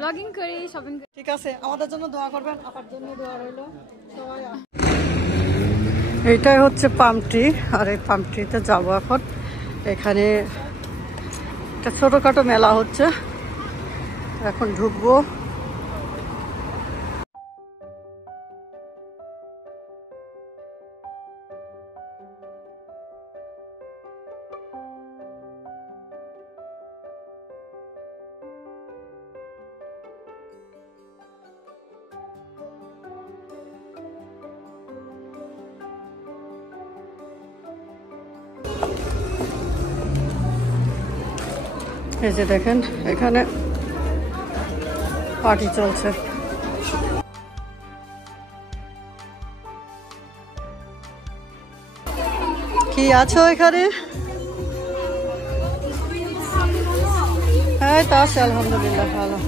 Blogging করি, shopping করি। ঠিক আছে, আমাদের জন্য দোয়া করবেন, আপনার জন্য দোয়া রইলো সবাই। এইটাই হচ্ছে পাম ট্রি, আর এই পাম ট্রিতে যাবো এখন। এখানে একটা ছোটখাটো মেলা হচ্ছে, এখন ঢুকবো। এই যে দেখেন, এখানে পার্টি চলছে। কি আছো এখানে? হ্যাঁ, তা আছে, আলহামদুলিল্লাহ ভালো।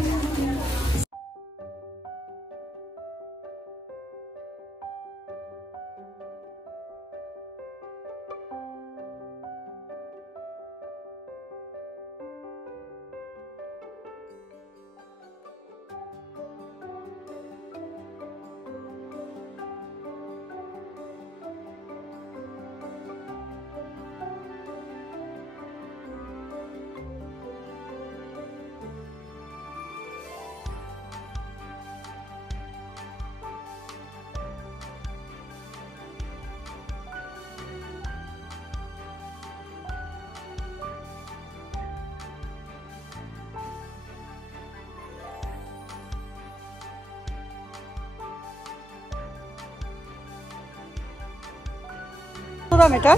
এটা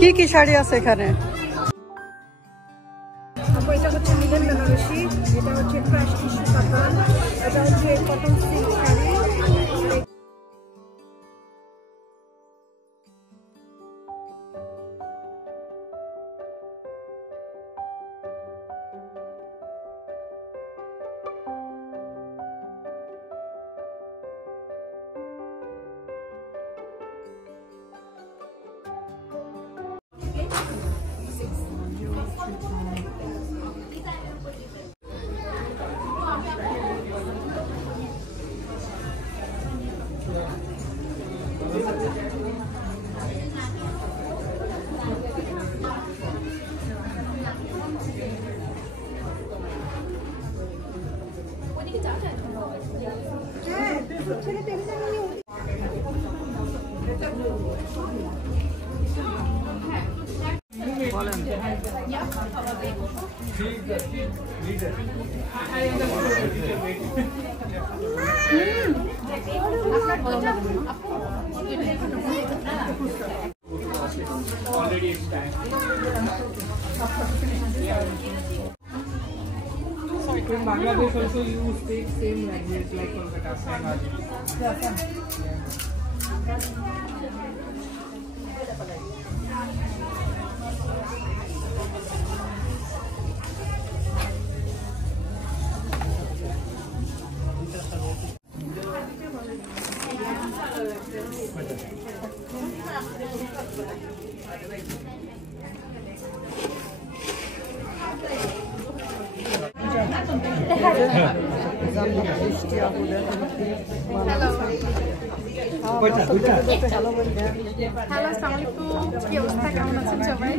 কি কি শাড়ি আছে এখানে? এটা হচ্ছে মিলেন বেনারসি, এটা হচ্ছে ক্রাশ টিস্যু কাতান, এটা হচ্ছে cotton silk sari. In Bangladesh also you speak same language like Kolkata, Bengali. আপুদের হ্যালো বলবে। হ্যালো, আসসালামু আলাইকুম। কি অবস্থা, কেমন আছেন সবাই?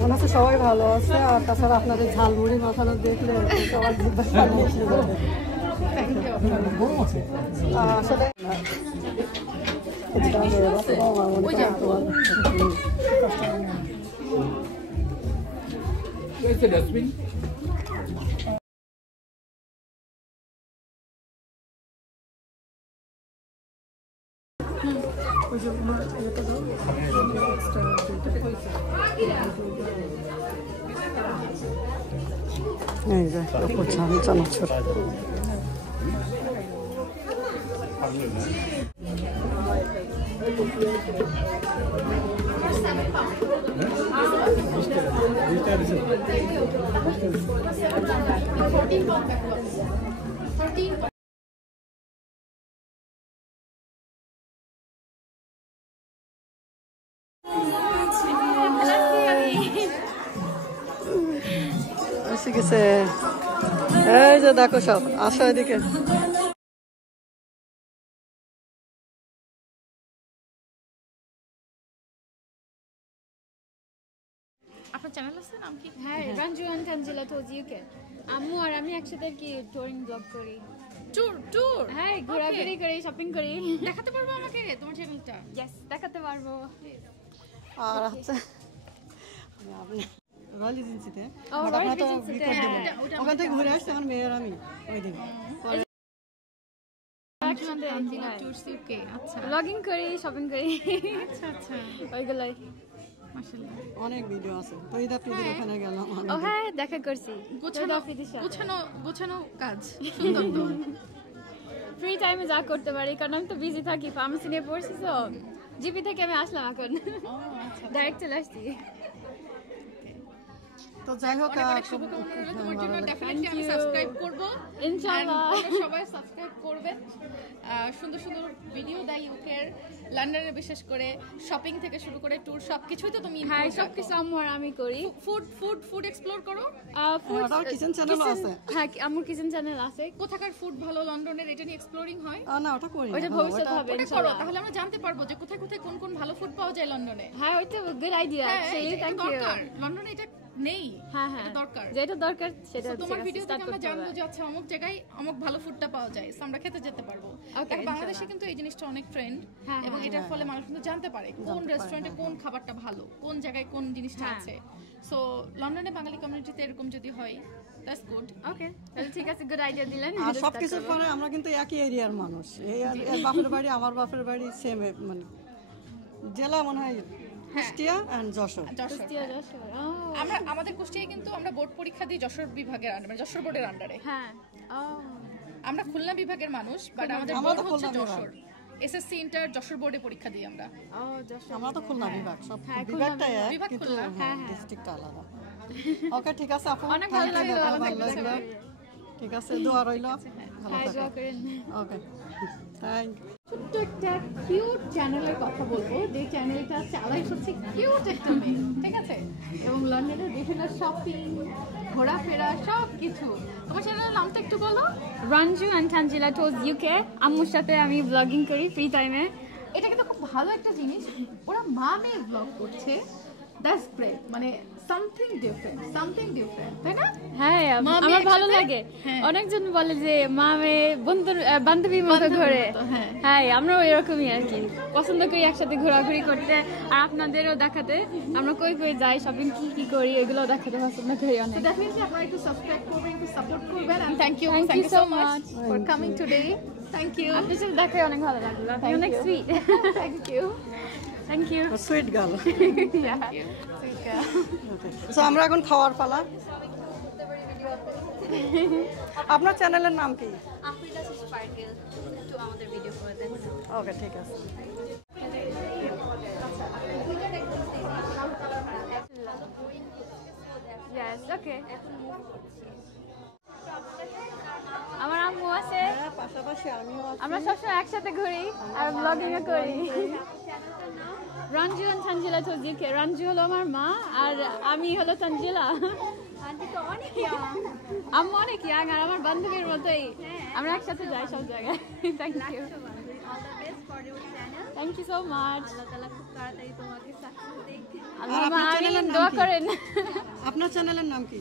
মনে হচ্ছে সবাই ভালো আছে। আর তাছাড়া আপনাদের ঝালমুড়ি মাখানো দেখলে সবার জিব্বা পানি এসে যাবে। আসলে Where's the dustbin? এই যে চানাচুর এসে গেছে। এই যে দেখো সব আসো এদিকে। আপনার চ্যানেল আছে, নাম কি? হ্যাঁ, Ranju and Tanzila tours UK. আম্মু আর আমি একসাথে কি টুরিং ব্লগ করি। ট্যুর হ্যাঁ, ঘোরাঘুরি করি, শপিং করি। দেখাতে পারবো আমাকে তোমার চ্যানেলটা? ইয়েস, দেখাতে পারবো। আর হচ্ছে রয়্যাল এজেন্সিতে ওখান থেকে ঘুরে আসছে আমার মেয়ের আমি ওই দিন ব্লগিং করি, শপিং করি। আচ্ছা ওইগুলাই অনেক ভিডিও আছে। তো ঈদ ওখানে গেলাম। ও হ্যাঁ, দেখা করছি। গোছানো কাজ সুন্দর তো। ফ্রি টাইমে যা করতে পারি, কারণ আমি তো বিজি থাকি, ফার্মেসি নিয়ে পড়ছি। তো জিপি থেকে আমি আসলাম, এখন ডাইরেক্ট চলে আসছি। তো যাই হোক, তোমার জন্য ডেফিনেটলি আমি সাবস্ক্রাইব করব ইনশাআল্লাহ। সবাই সাবস্ক্রাইব করবেন। সুন্দর সুন্দর ভিডিও দেয় ইউকের, লন্ডনের, বিশেষ করে শপিং থেকে শুরু করে ট্যুর সবকিছুই তো তুমি। হ্যাঁ, সবকিছু আমি করি। ফুড এক্সপ্লোর করো। আমার কিচেন চ্যানেল আছে। হ্যাঁ, আমার কিচেন চ্যানেল আছে। কোথাকার ফুড ভালো লন্ডনের, এটা নিয়ে এক্সপ্লোরিং হয়? না, ওটা করি। ওটা ভবিষ্যতে হবে ইনশাআল্লাহ। তাহলে আমরা জানতে পারবো যে কোথায় কোথায় কোন কোন ভালো ফুড পাওয়া যায় লন্ডনে। হ্যাঁ, ওইটা good idea actually. Thank you. লন্ডনে এটা নেই। হ্যাঁ, দরকার, যেটা দরকার সেটা তোমার ভিডিও থেকে আমরা জানবো যে আচ্ছা অমুক জায়গায় অমুক ভালো ফুডটা পাওয়া যায়, আমরা খেতে যেতে পারবো। বাংলাদেশে কিন্তু এই জিনিসটা অনেক ট্রেন্ড, এবং এটার ফলে মানুষ কিন্তু জানতে পারে কোন রেস্টুরেন্টে কোন খাবারটা ভালো, কোন জায়গায় কোন জিনিসটা আছে। সো লন্ডনে বাঙালি কমিউনিটিতে এরকম যদি হয়, দ্যাটস গুড। ওকে, তাহলে ঠিক আছে, গুড আইডিয়া দিলেন। আর সবকিছু পরে আমরা কিন্তু একই এরিয়ার মানুষ। এই বাপের বাড়ি, আমার বাপের বাড়ি সেম, মানে জেলা মনে হয় কুষ্টিয়া এন্ড যশোর। আমরা আমাদের কুষ্টিয়ায় কিন্তু আমরা বোর্ড পরীক্ষা দিই যশোর বিভাগের আন্ডারে, মানে যশোর বোর্ডের আন্ডারে। হ্যাঁ, আমরা খুলনা বিভাগের মানুষ, বাট আমাদের বোর্ড হচ্ছে যশোর। এসএসসি ইন্টার যশোর বোর্ডে পরীক্ষা দিই আমরা। আমরা তো খুলনা বিভাগ, সব বিভাগটা এক, কিন্তু ডিস্ট্রিক্টটা আলাদা। ওকে, ঠিক আছে আপু, অনেক ভালো লাগলো। ঠিক আছে, দোয়া রইল, ভালো থাকবেন। ওকে, থ্যাংক ইউ। ছোট্ট একটা কিউট চ্যানেলের কথা বলবো, যে চ্যানেলটা চালাই হচ্ছে কিউট একটা মেয়ে, ঠিক আছে, এবং লন্ডনের বিভিন্ন শপিং, ঘোরাফেরা সব কিছু। তোমার চ্যানেলের নামটা একটু বলো। Ranju and Tanzila tours UK. আম্মুর সাথে আমি ব্লগিং করি ফ্রি টাইমে। এটা কিন্তু খুব ভালো একটা জিনিস, ওরা মা মেয়ে ব্লগ করছে। দ্যাটস গ্রেট, মানে সামথিং ডিফারেন্ট, তাই না? হ্যাঁ, আমার ভালো লাগে। অনেকজন বলে যে মা মেয়ে বান্ধবীর মতো ঘোরে। হ্যাঁ, আমরাও এরকমই আর কি পছন্দ করি, একসাথে ঘোরাঘুরি করতে, আর আপনাদেরও দেখাতে। আমরা কই কই যাই, শপিং কি করি, এগুলো দেখাতে পছন্দ করি অনেক। ডেফিনেটলি আপনারা একটু সাবস্ক্রাইব করবেন, একটু সাপোর্ট করবেন। And thank you so much for coming today. Thank you. আপনার সাথে দেখা অনেক ভালো লাগলো। আপনি অনেক sweet. Thank you. Sweet girl. So আমরা এখন খাওয়ার পালা। আপনার চ্যানেলের নাম কি? ওকে, ঠিক আছে। আমার আম্মু আছে, পাশাপাশি আমিও আছি। আমরা সবসময় একসাথে ঘুরি আর ব্লগিং করি। Ranju and Tanzila tours UK. Ranju হলো আমার মা, আর আমি হলো তানজিলা। আম্মু অনেক ইয়াং আর আমার বান্ধবীর মতোই আমরা একসাথে যাই সব জায়গায় thank you thank you so much Allah আমিন দোয়া করেন আপনার চ্যানেলের নাম কি?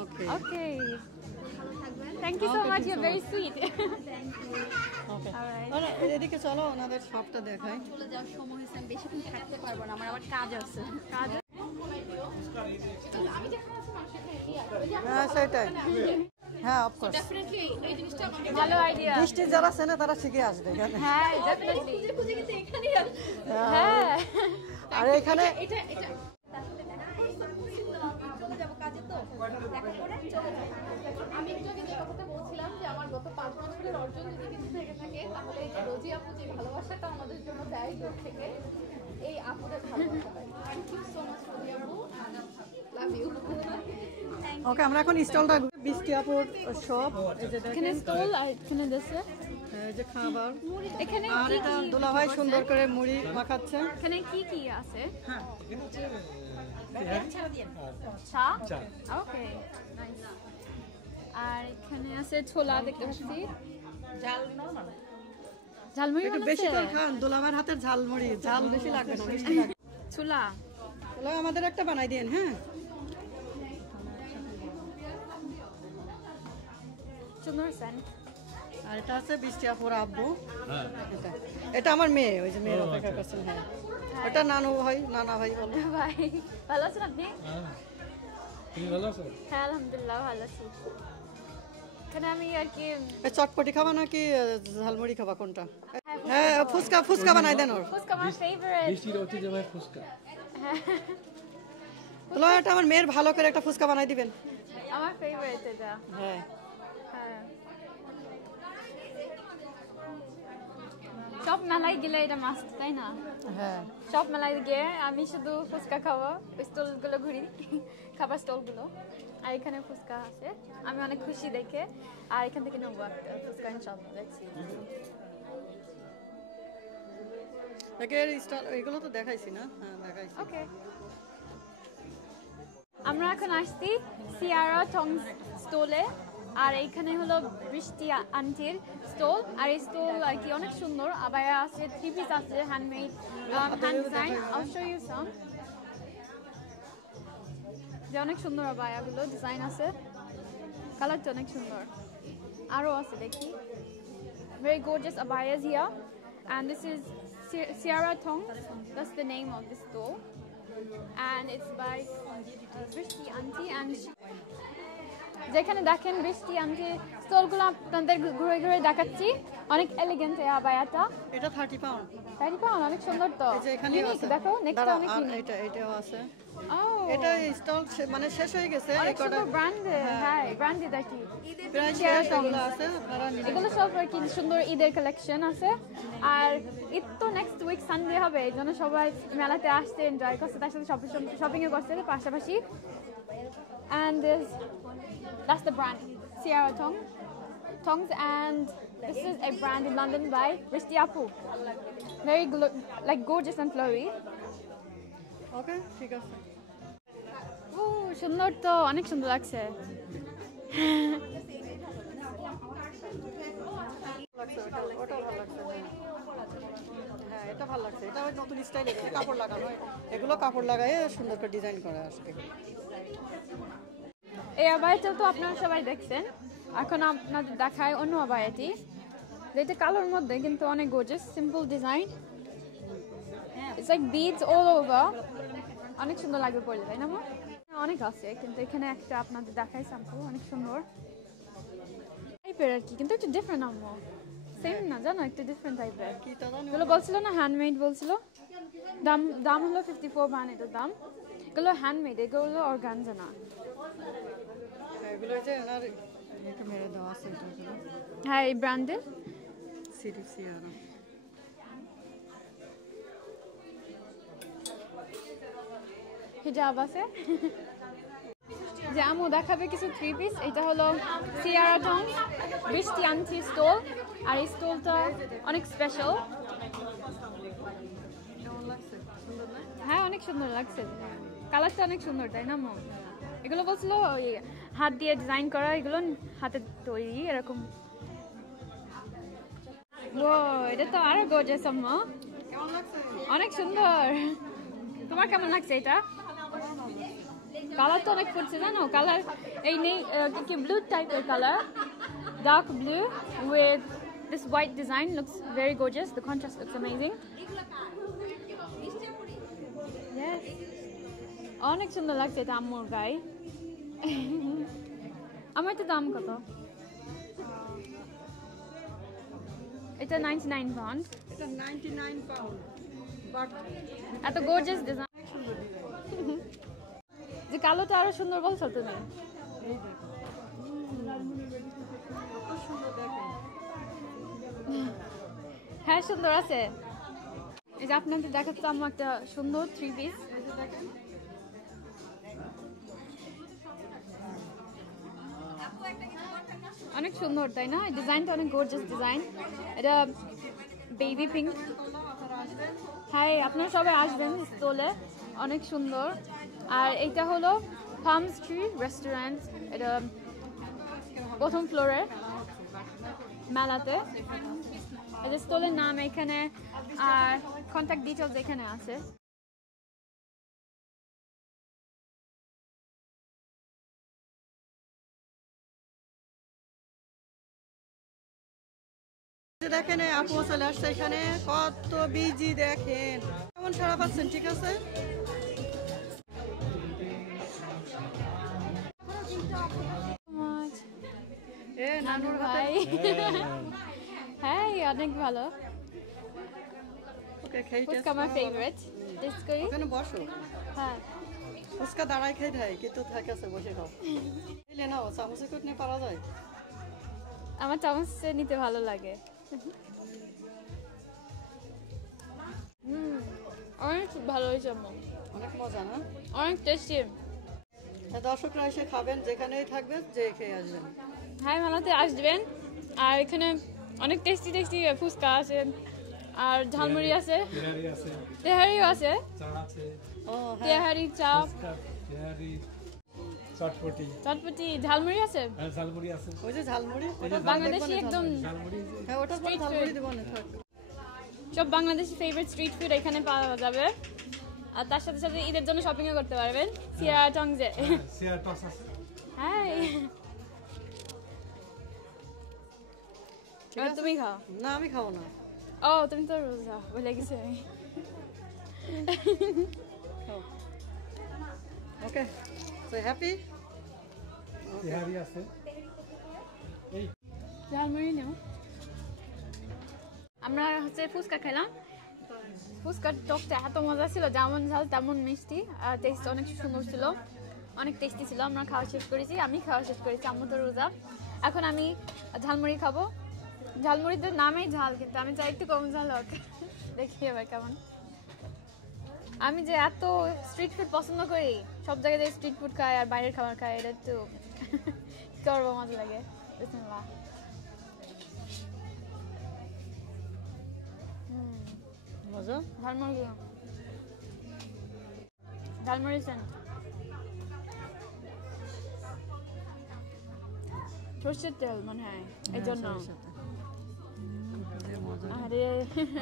Okay okay thank you so much you very sweet okay এদিকে চলো ওনাদের শপটা দেখাই। চলে যাওয়ার সময় হয়েছে আমি বেশিক্ষণ থাকতে পারবো না আমার আবার কাজ আছে হ্যাঁ সেটাই হ্যাঁ অফকোর্স ভালো আইডিয়া বৃষ্টি যারা চেনে তারা শিখে আসবে এখানে। হ্যাঁ ডেফিনেটলি হ্যাঁ আর এখানে আমি একটু আগে যে কথাটা বলছিলাম যে আমার গত 5 বছরের অর্জন যদি কিছু থেকে থাকে তাহলে এই যে রোজি আপু যে ভালোবাসাটা আমাদের জন্য দেয় দূর থেকে এই আপুদের ভালোবাসা থ্যাংক ইউ সো মাচ রোজি আপু লাভ ইউ ওকে আমরা এখন স্টলটা বৃষ্টি আপুর শপ এই যে এখানে দেখেন স্টল আর এখানে দেশে এই যে খাবার এখানে আর কি এটা দুলাভাই সুন্দর করে মুড়ি মাখাচ্ছে। এখানে কি কি আছে চা ওকে নাইস আর এখানে আছে ছোলা দেখতে পাচ্ছি ঝালমুড়ি একটু বেশি করে খান দুলাভাইয়ের হাতের ঝালমুড়ি ঝাল বেশি লাগবে না মিষ্টি লাগবে। ছোলা তাহলে আমাদের একটা বানাই দিন হ্যাঁ সুন্দর সেন্ট আর এটা আছে বৃষ্টি আপুর আব্বু এটা এটা আমার মেয়ে ওই যে মেয়ের অপেক্ষা করছেন হ্যাঁ ওটা নানু ভাই নানা ভাই বলো ভাই ভালো আছেন আপনি তুমি ভালো আছো? হ্যাঁ আলহামদুলিল্লাহ ভালো আছি এখানে আমি আর কি এই চটপটি খাবা নাকি ঝালমুড়ি খাবা কোনটা? হ্যাঁ ফুচকা ফুচকা বানাই দেন ওর ফুচকা আমার ফেভারিট বৃষ্টির ঐতিহ্যবাহী ফুচকা। তাহলে এটা আমার মেয়ের ভালো করে একটা ফুচকা বানাই দিবেন। আমার ফেভারিট এটা হ্যাঁ হ্যাঁ সব মেলায় গেলে এটা মাস্ট তাই না হ্যাঁ সব মেলায় গিয়ে আমি শুধু ফুচকা খাবো স্টলগুলো ঘুরি খাবার স্টলগুলো আর এখানে ফুচকা আছে আমি অনেক খুশি দেখে আর এখান থেকে নেবো একটা ফুচকা ইনশাআল্লাহ দেখছি এর স্টল এগুলো তো দেখাইছি না হ্যাঁ দেখাইছি ওকে আমরা এখন আসছি সিয়ারা টংস স্টলে আর এইখানে হলো বৃষ্টি আন্টির স্টল আর এই স্টল আর কি অনেক সুন্দর আবায়া আছে থ্রি পিস আছে handmade hand design I'll show you some যে অনেক সুন্দর আবায়াগুলো ডিজাইন আছে কালারটা অনেক সুন্দর আরো আছে দেখি very gorgeous abayas here and this is Sierra Tongs that's the name of the store and it's by Bishti Auntie and যেখানে দেখেন বৃষ্টি আন্টি স্টলগুলো আপনাদের ঘুরে ঘুরে দেখাচ্ছি অনেক এলিগেন্ট এই আবায়াটা এটা 30 পাউন্ড 30 পাউন্ড অনেক সুন্দর তো এই যে এখানে Unique, আছে দেখো নেক্সট অনেক আর unique। এটা এটাও আছে ও এটা স্টল মানে শেষ হয়ে গেছে অনেক একটা সুন্দর ব্র্যান্ড হ্যাঁ ব্র্যান্ড দেখি প্রায় শেষ এগুলো আছে আপনারা নিজে এগুলো সব আর কি সুন্দর ঈদের কালেকশন আছে আর ঈদ তো নেক্সট উইক সানডে হবে এই জন্য সবাই মেলাতে আসতে এনজয় করছে তার সাথে শপিং এ করছে পাশাপাশি and that's the brand Sierra Tongs and this is a brand in London by Bishti Apu very like gorgeous and flowy ওকে ঠিক আছে ও সুন্দর তো অনেক সুন্দর লাগছে ওটা ভালো লাগছে হ্যাঁ এটা ভালো লাগছে এটা ওই নতুন স্টাইল এখানে কাপড় লাগানো এগুলো কাপড় লাগায় সুন্দর করে ডিজাইন করা আসবে এই আবায়াটা তো আপনারা সবাই দেখছেন এখন আপনাদের দেখায় অন্য আবায়াটি যেটা কালোর মধ্যে কিন্তু অনেক gorgeous simple design it's like beads all over অনেক সুন্দর লাগবে পরলে তাই না মা অনেক আছে কিন্তু এখানে একটা আপনাদের দেখাই স্যাম্পল অনেক সুন্দর টাইপের আর কি কিন্তু একটু ডিফারেন্ট আম্মু সেম না জানো একটু ডিফারেন্ট টাইপের এগুলো বলছিল না হ্যান্ডমেড বলছিল দাম হলো 54 পাউন্ড এটার দাম এগুলো হ্যান্ডমেড এগুলো অর্গানজা না এগুলো যে ওনার এটা মেরে দেওয়া আছে এটা হ্যাঁ এই ব্র্যান্ডের সিয়ারা হিজাব আছে যে আমু দেখাবে কিছু থ্রি পিস এটা হলো সিয়ারা টংস বৃষ্টি আন্টি স্টোল আর এই স্টোলটা অনেক স্পেশাল হ্যাঁ অনেক সুন্দর লাগছে কালারটা অনেক সুন্দর তাই না মম? এগুলো বলছিল ওই হাত দিয়ে ডিজাইন করা, এগুলো হাতে তৈরি এরকম। ও এটা তো আরো গর্জিয়াস আম্মু, অনেক সুন্দর। তোমার কেমন লাগছে এটা? কালার তো অনেক ফুটছে জানো, কালার এই নেই কি ব্লু টাইপের colour, dark blue with this white design looks very gorgeous, the contrast looks amazing. অনেক সুন্দর লাগছে এটা আম্মুর গায়ে। আমার এটা দাম কত? এটা 99 পাউন্ড। এটা 99 পাউন্ড, বাট এত গর্জিয়াস ডিজাইন। যে কালোটা আরো সুন্দর বলছো তুমি। হ্যাঁ সুন্দর আছে। এই যে আপনাকে দেখাচ্ছি আমার একটা সুন্দর 3 পিস। অনেক সুন্দর তাই না? ডিজাইনটা অনেক গর্জিয়াস ডিজাইন। এটা বেবি পিঙ্ক। হ্যাঁ আপনারা সবাই আসবেন স্টলে, অনেক সুন্দর। আর এইটা হলো পাম ট্রি রেস্টুরেন্ট, এটা প্রথম ফ্লোরে মেলাতে। এটা স্টলের নাম এখানে, আর কন্ট্যাক্ট ডিটেলস এখানে আছে। দেখেন আপু চলে আসছে এখানে, কত বিজি দেখেন, কেমন সারা পাচ্ছেন? ঠিক আছে, নানুর ভাই। হ্যাঁ অনেক ভালো। ওকে খেয়ে ফুচকা আমার ফেভারিট, টেস্ট করি। ওখানে বসো, হ্যাঁ ফুচকা দাঁড়ায় খেয়ে দেয় কিন্তু থাকে আছে বসে খাও। খেলে নাও, চামচে করে নিয়ে পারা যায়। আমার চামচে নিতে ভালো লাগে। অনেক ভালো হয়েছে আম্মু, অনেক মজা না? অনেক টেস্টি। দর্শকরা এসে খাবেন, যেখানেই থাকবে যে খেয়ে আসবেন। হ্যাঁ মেলাতে আসবেন। আর এখানে অনেক টেস্টি টেস্টি ফুচকা আছে, আর ঝালমুড়ি আছে, তেহারিও আছে, ও হ্যাঁ, তেহারি চাপ, চটপটি, চটপটি, ঝালমুড়ি আছে। ঝালমুড়ি আছে। ওই যে ঝালমুড়ি, বাংলাদেশি একদম হ্যাঁ ওটার পরে ঝালমুড়ি দেবো না, থাক। সব বাংলাদেশি ফেভারিট স্ট্রিট ফুড এখানে পাওয়া যাবে। আর তার সাথে সাথে ঈদের জন্য শপিংও করতে পারবেন সিয়াটংজে। সিয়া টস আছে। হ্যাঁ এবার তুমি খাও। না আমি খাবো না। ও তুমি তো রোজা, বলে গেছি আমি। ওকে, সো হ্যাপি। তেহারি আছে। এই ঝালমুড়ি নেও। আমরা হচ্ছে ফুচকা খেলাম। ফুচকার টকটা এত মজা ছিল, যেমন ঝাল তেমন মিষ্টি, আর টেস্ট অনেক সুন্দর ছিল, অনেক টেস্টি ছিল। আমরা খাওয়া শেষ করেছি, আমি খাওয়া শেষ করেছি, আম্মু তো রোজা। এখন আমি ঝালমুড়ি খাবো। ঝালমুড়িতে নামেই ঝাল, কিন্তু আমি চাই একটু কম ঝাল হোক, দেখি এবার কেমন। আমি যে এত স্ট্রিট ফুড পছন্দ করি, সব জায়গায় স্ট্রিট ফুড খাই আর বাইরের খাবার খাই, এটা একটু কি করবো, মজা লাগে। বিসমিল্লাহ। মজা। ঝালমুড়ি, ঝালমুড়ি সেন্ট, সরষের তেল মনে হয়, এই জন্য। আরে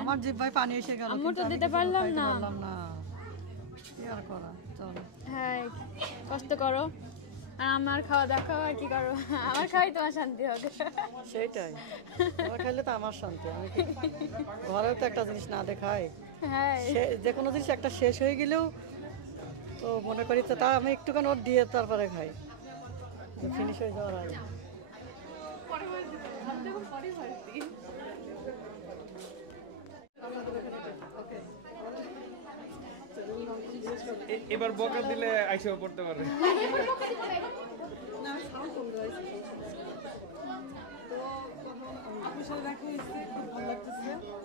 আমার জিহ্বায় পানি এসে গেল, আম্মু তো দিতে পারলাম না। কি আর করা, চলো। হ্যাঁ কষ্ট করো, আর আমার খাওয়া দেখো, আর কি করো, আমার খাওয়াই তোমার শান্তি হবে। সেইটাই, তোমার খাইলে তো আমার শান্তি। আমি কি ঘরেও তো একটা জিনিস না দেখাই, হ্যাঁ যে কোনো জিনিস একটা শেষ হয়ে গেলেও তো মনে করি তো তা আমি একটুখানি ওর দিয়ে তারপরে খাই, ফিনিশ হয়ে যাওয়ার আগে। এবার বকা দিলে আইসা পড়তে পারে।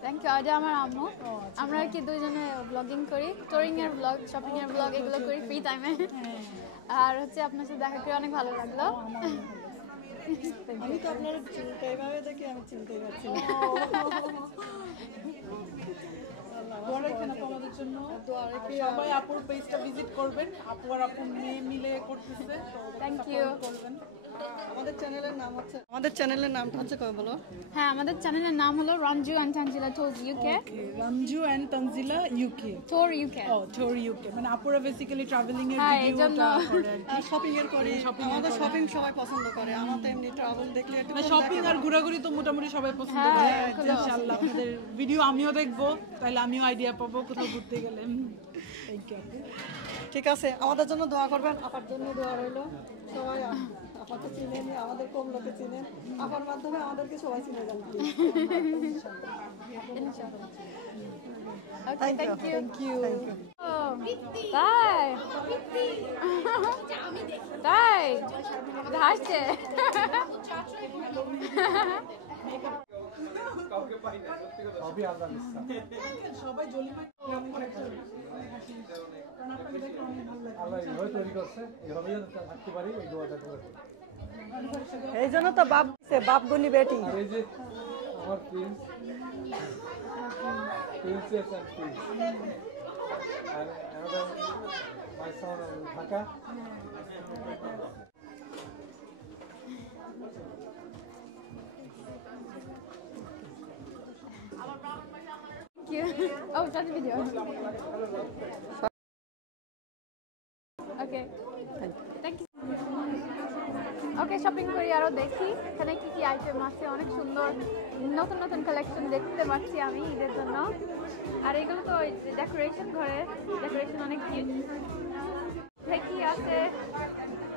Thank you. এটা আমার আম্মু, আমরা আর কি দুইজনে ব্লগিং করি, টুরিং এর ব্লগ, শপিং এর ব্লগ, এগুলো করি ফ্রি টাইমে। আর হচ্ছে আপনার সাথে দেখা করে অনেক ভালো লাগলো। আমি তো আপনার চুলটা এভাবে দেখি আমি চিনতেই পারছি না। দোয়া রাখেন আপু আমাদের জন্য। সবাই আপুর পেজটা ভিজিট করবেন, আপু আর আপুর মেয়ে মিলে করতেছে, তো থ্যাংক ইউ। করবেন। আমাদের চ্যানেলের নামটা হচ্ছে কবে বলো? হ্যাঁ, আমাদের চ্যানেলের নাম হলো Ranju and Tanzila tour UK. Ranju and Tanzila UK. Tour UK. ও টুর ইউকে, মানে আপুরা বেসিক্যালি ট্রাভেলিং এর হ্যাঁ, ভিডিওটা এইজন্য। করে আর কি। শপিং এর করি, আমাদের শপিং সবাই পছন্দ করে। আমার তো এমনি ট্রাভেল দেখলে একটু শপিং আর ঘোরাঘুরি তো মোটামুটি সবাই পছন্দ করে। ইনশাআল্লাহ আপনাদের ভিডিও আমিও দেখবো, তাহলে আমিও আইডিয়া পাবো কোথাও ঘুরতে গেলে। Thank you. ঠিক আছে, আমাদের জন্য দোয়া করবেন, আপার জন্য দোয়া রইলো। সবাই আপাকে চিনেন, আমাদের কম লোকে চিনেন, আপার মাধ্যমে আমাদেরকে সবাই চিনে যান। Okay, thank you. Thank you. Oh, তাই তাই হাসছে। সবই আলাদা মিশা সবাই জলিমা আল্লাহ এইভাবে তৈরি করছে, এইভাবেই থাকতে পারি, এই দোয়াটা করে। এই জন্য তো বাপ দিছে, বাপ গুনি বেটি। আর এই যে আমার princess and prince, and another my son in Dhaka. Thank you. Oh, that's a video. Okay. Thank you. Okay, shopping করি আরো দেখি এখানে কি কি আইটেম আছে। অনেক সুন্দর নতুন নতুন কালেকশন দেখতে পাচ্ছি আমি ঈদের জন্য। আর এগুলো তো ডেকোরেশন, ঘরে ডেকোরেশন অনেক কিউট। কি আছে,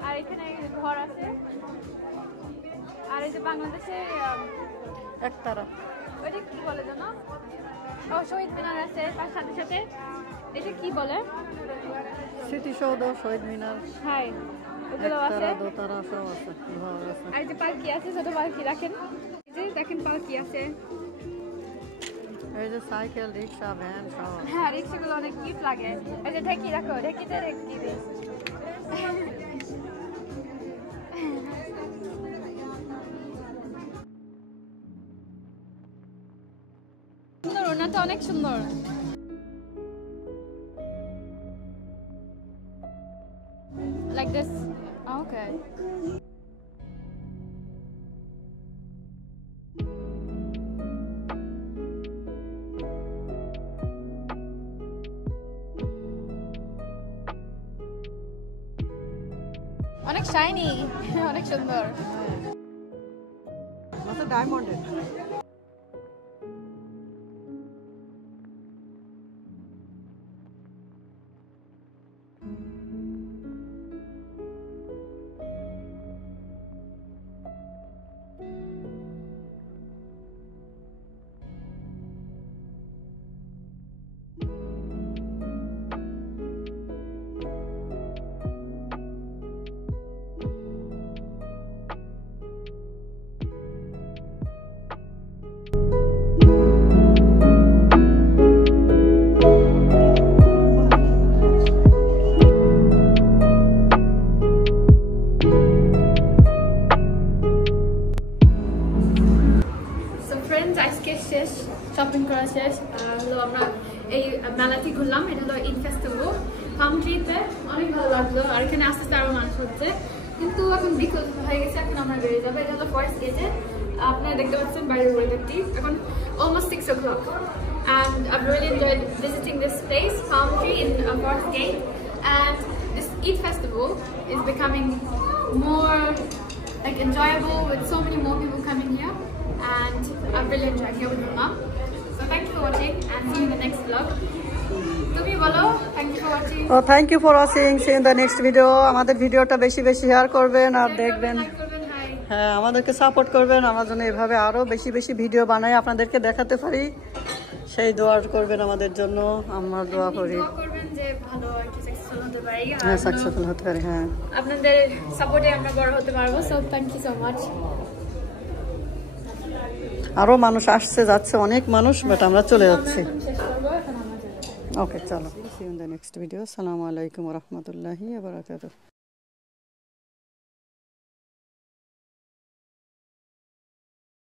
আর এখানে ঘর আছে। আর এই যে বাংলাদেশে একতারা, ওইটা কি বলে জানো? ও, শহীদ মিনার আছে তার সাথে সাথে। এটা কি বলে? স্মৃতিসৌধ, শহীদ মিনার, হাই, ওগুলো আছে। একতারা, দোতারা সব আছে, ঘর আছে। আর এই যে পালকি আছে, ছোট পালকি রাখেন। এই যে দেখেন পালকি আছে। এই যে সাইকেল, রিক্সা, ভ্যান সব আছে। হ্যাঁ, রিক্সাগুলো অনেক কিউট লাগে। এই যে ঢেকি রাখো, ঢেকিতে ঢেকি দিই। সুন্দর, ওনাটা অনেক সুন্দর। Like this. Okay. অনেক শাইনি, অনেক সুন্দর। আচ্ছা, ডায়মন্ডের। শপিং করা শেষ। হলো আমরা এই মেলাটি ঘুরলাম, এটা হলো ঈদ ফেস্টিভ্যাল পাম ট্রিতে। অনেক ভালো লাগলো। আর এখানে আস্তে আস্তে আরো মানুষ হচ্ছে, কিন্তু এখন বিকেল হয়ে গেছে, এখন আমরা বেরিয়ে যাবো। এটা হলো ফার্স্ট গেটে, আপনারা দেখতে পাচ্ছেন বাইরের ওয়েদারটি। এখন almost 6 o'clock and I've really enjoyed visiting this place, Palm Tree in Fourth Gate, and this Eid festival is becoming more like enjoyable with so many more people coming here, and I've really enjoyed here with my mom. So thank you for watching and see you in the next vlog. Tumi bolo, thank you for watching. Oh, thank you for watching. See you in the next video. আমাদের ভিডিওটা বেশি বেশি share করবেন আর দেখবেন। হ্যাঁ, আমাদেরকে support করবেন, আমার জন্য এভাবে আরো বেশি বেশি ভিডিও বানাই আপনাদেরকে দেখাতে পারি, সেই দোয়া করবেন আমাদের জন্য। আমরা দোয়া করি যে ভালো একটা সাকসেসফুল হতে পারি। হ্যাঁ, সাকসেসফুল হতে পারি। হ্যাঁ, আপনাদের সাপোর্টে আমরা বড় হতে পারবো। So thank you so much. আরো মানুষ আসছে যাচ্ছে, অনেক মানুষ, বাট আমরা চলে যাচ্ছি। ওকে, চলো। See you in the next video. আসসালামু আলাইকুম ওয়া রাহমাতুল্লাহি ওয়া বারাকাতুহু।